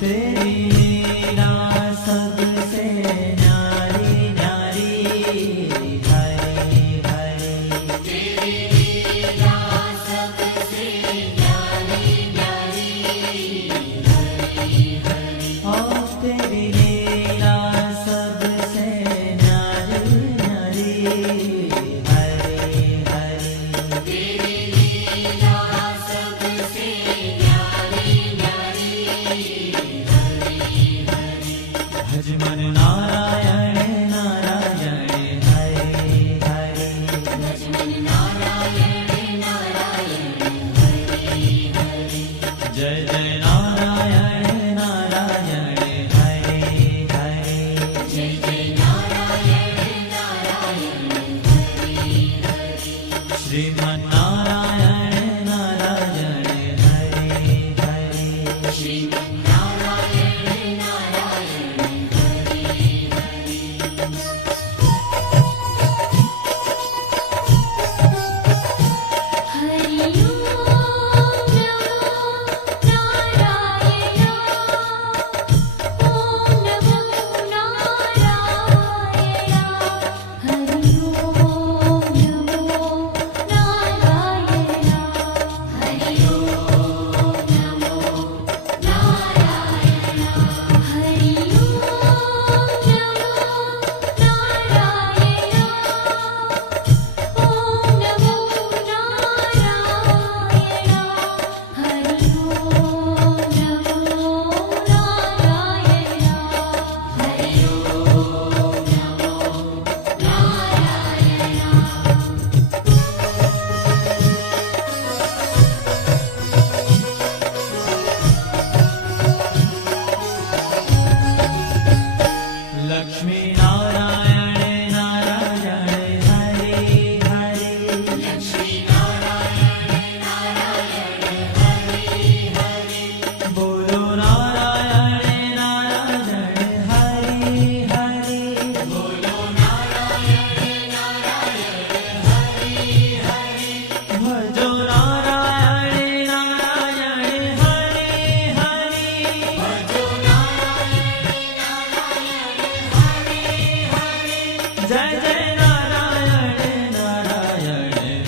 तेरी लीला सबसे न्यारी न्यारी हरि हरि तेरी लीला सबसे न्यारी न्यारी हरि हरि ओ तेरी लीला सबसे न्यारी न्यारी हरि हरि तेरी लीला सबसे न्यारी न्यारी भज मन नारायण नारायण हरि हरि भज मन नारायण नारायण हरि हरि जय जय नारायण नारायण हरि हरि जय जय नारायण नारायण हरि हरि श्रीमन नारायण नारायण हरि हरि श्रीमन नारायण नारायण हरि हरि हरि ओम नमो नारायण ओम नमो नारायण हरि ओम नमो नारायण हरि ओम नमो नारायण हरि ओम नमो नारायण ओम नमो लक्ष्मी नारायण नारायण हरि हरि लक्ष्मी नारायण नारायण हरि हरि बोलो नारायण नारायण हरि हरि बोलो नारायण नारायण हरि हरि भजो नारायण नारायण हरि हरि भजो जय जय नारायण नारायण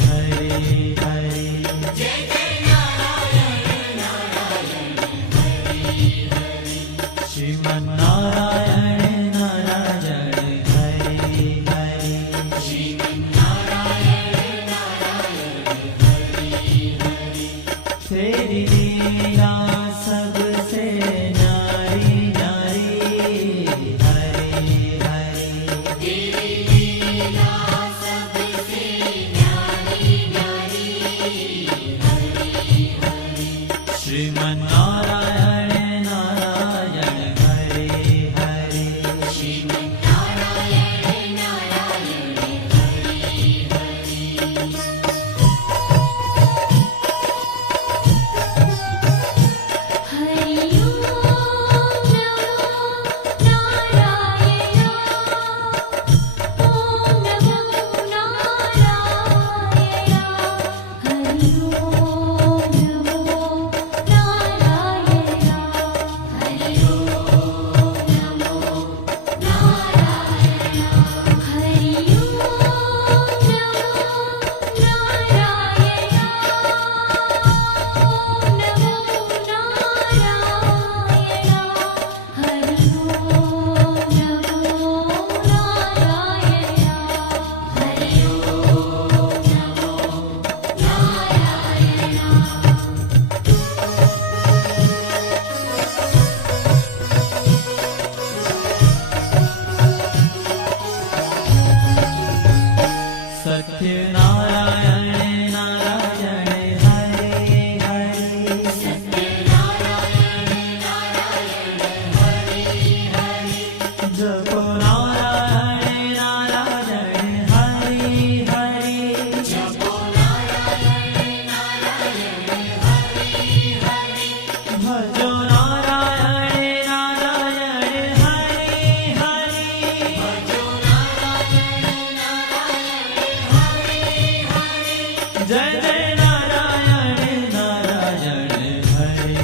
हरि हरि जय जय नारायण नारायण हरि हरि श्रीमन नारायण नारायण हरि हरि श्रीमन नारायण नारायण हरि हरि तेरी लीला सबसे न्यारी न्यारी हरि हरि तेरी लीला सबसे न्यारी न्यारी हरि हरि श्रीमन नारायण नारायण हरि हरि श्रीमन नारायण नारायण हरि हरि हरि ओम नमो नारायण ओम नमो नारायण हरि ओम नमो नारायण हरि ओम नमो नारायण हरि ओम नमो नारायण ओम नमो नारायण हरि ओम नमो नारायण हरि ओम सत्य नारायण नारायण हरि हरि सत्य नारायण नारायण हरि हरि जपो नारायण नारायण हरि हरि जपो नारायण नारायण हरि हरि भजो नारायण नारायण हरि हरि भजो नारायण नारायण हरि हरि जय जय नारायण नारायण हरि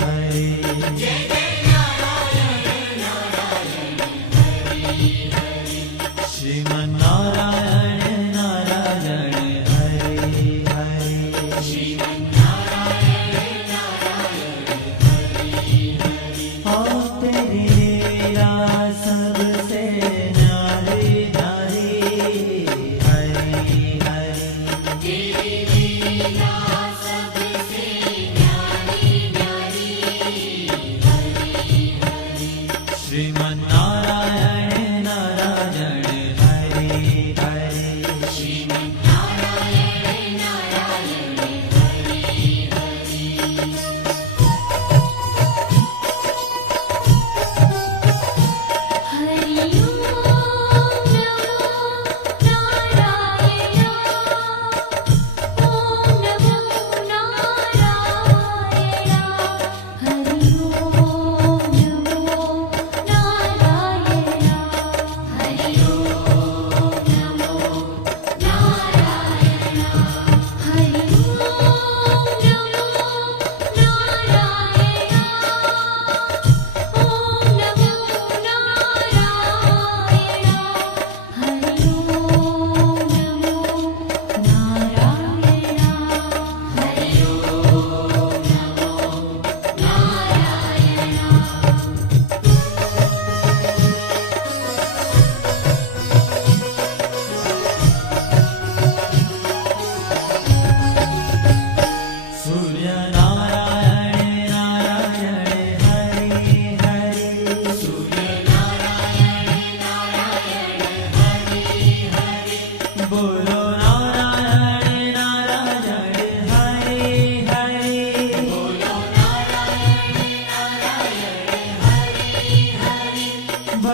हरि जय जय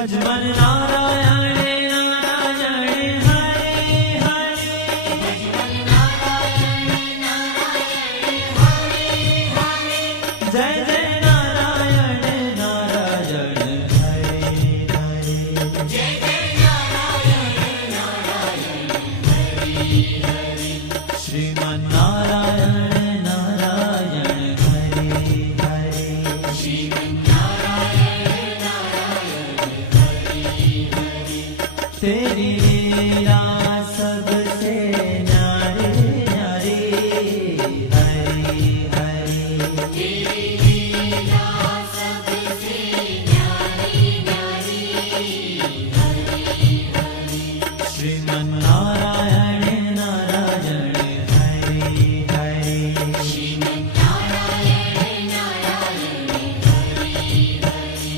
भज मन नारायण नारायण हरे हरे भज मन नारायण नारायण हरे हरे जय जय नारायण नारायण हरे हरे जय जय नारायण नारायण हरे हरे श्रीमन नारायण नारायण हरे हरे श्रीमन नारायण नारायण हरे हरे तेरी लीला सबसे न्यारी न्यारी हरे हरे तेरी लीला सबसे न्यारी न्यारी हरे हरे श्रीमन नारायण नारायण हरे हरे श्रीमन नारायण नारायण हरे हरे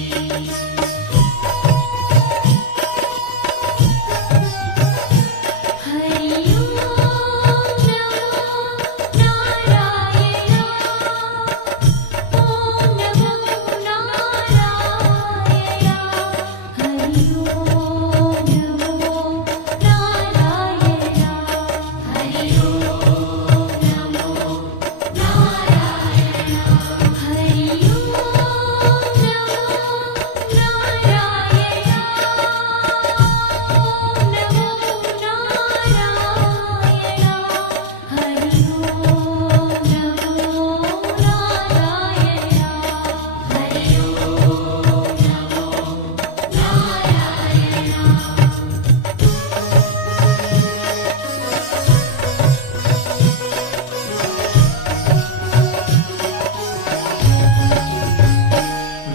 हरि ओम नमो नारायण ओम नमो नारायण हरि ओम नमो नारायण हरि ओम नमो नारायण हरि ओम नमो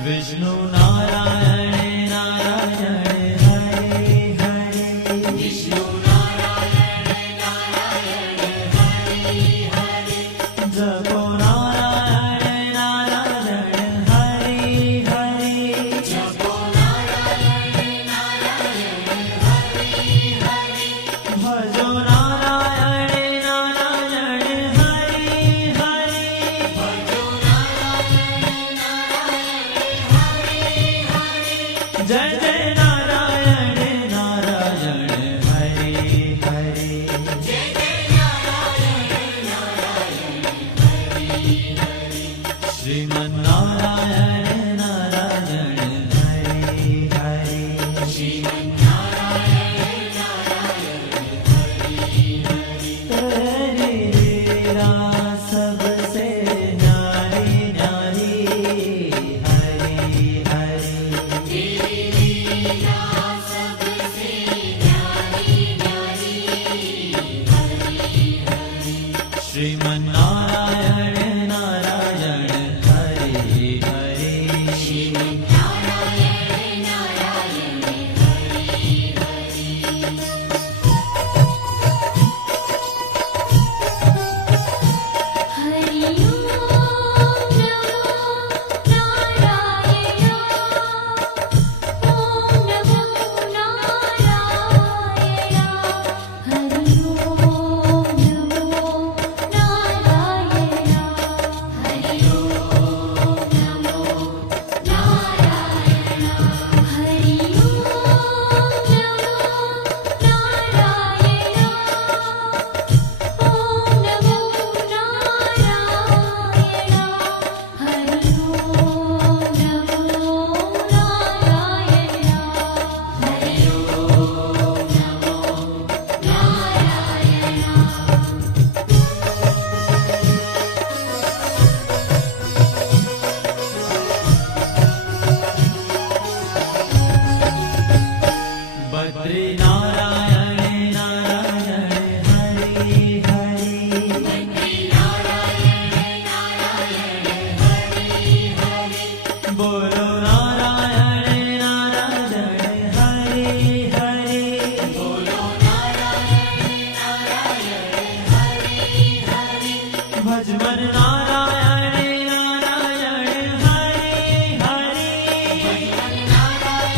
विष्णु नारायण नारायण हरे हरे विष्णु नारायण नारायण हरे हरे जपो नारायण नारायण हरे हरे जपो नारायण नारायण हरे हरे भजो नारायण नारायण हरे हरे भजो नारायण जय जय नारायण नारायण हरे हरे जय जय नारायण नारायण हरे हरे श्रीमन नारायण नारायण हरे हरे श्रीमन नारायण नारायण हरे हरे तेरी लीला सबसे न्यारी न्यारी हरे हरे तेरी लीला सबसे न्यारी न्यारी हरे हरे श्रीमन नारायण नारायण हरे हरे श्रीमन नारायण नारायण हरे हरे हरि ओम नमो नारायण ओम नमो नारायण हरि ओम नमो नारायण हरि ओम नमो नारायण हरि ओम नमो नारायण ओम नमो नारायण हरि ओम नमो नारायण हरि ओम नमो नारायण बद्री नारायण नारायण हरे हरे बद्री नारायण नारायण हरे हरे बोलो नारायण नारायण हरे हरे बोलो नारायण नारायण हरे हरे भज मन नारायण नारायण हरे हरे भज मन नारायण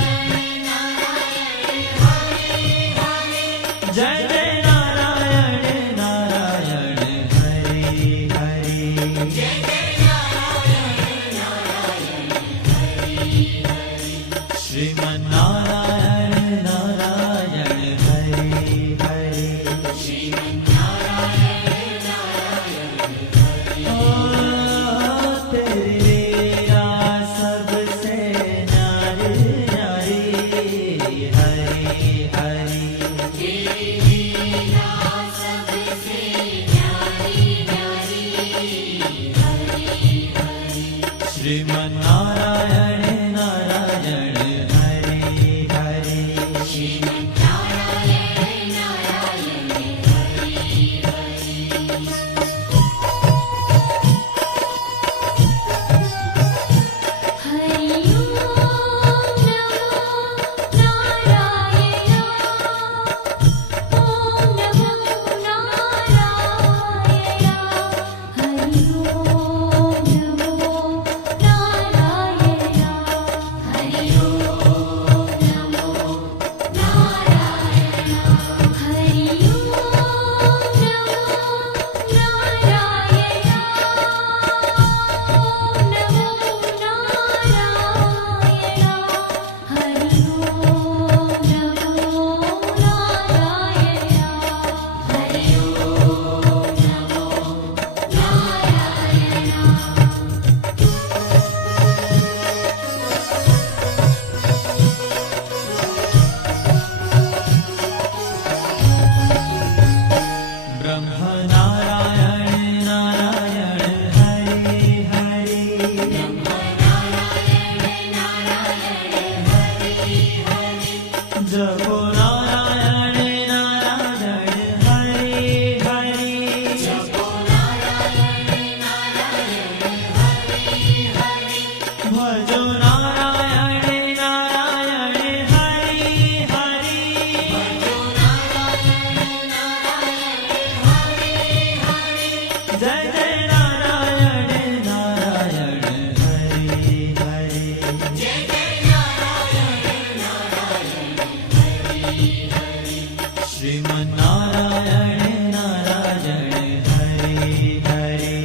जय जय नारायण नारायण हरे हरे जय जय नारायण नारायण हरे શ્રીમન્નારાયણ નારાયણ હરે હરે શ્રીમન્નારાયણ નારાયણ હરિ હરે હરે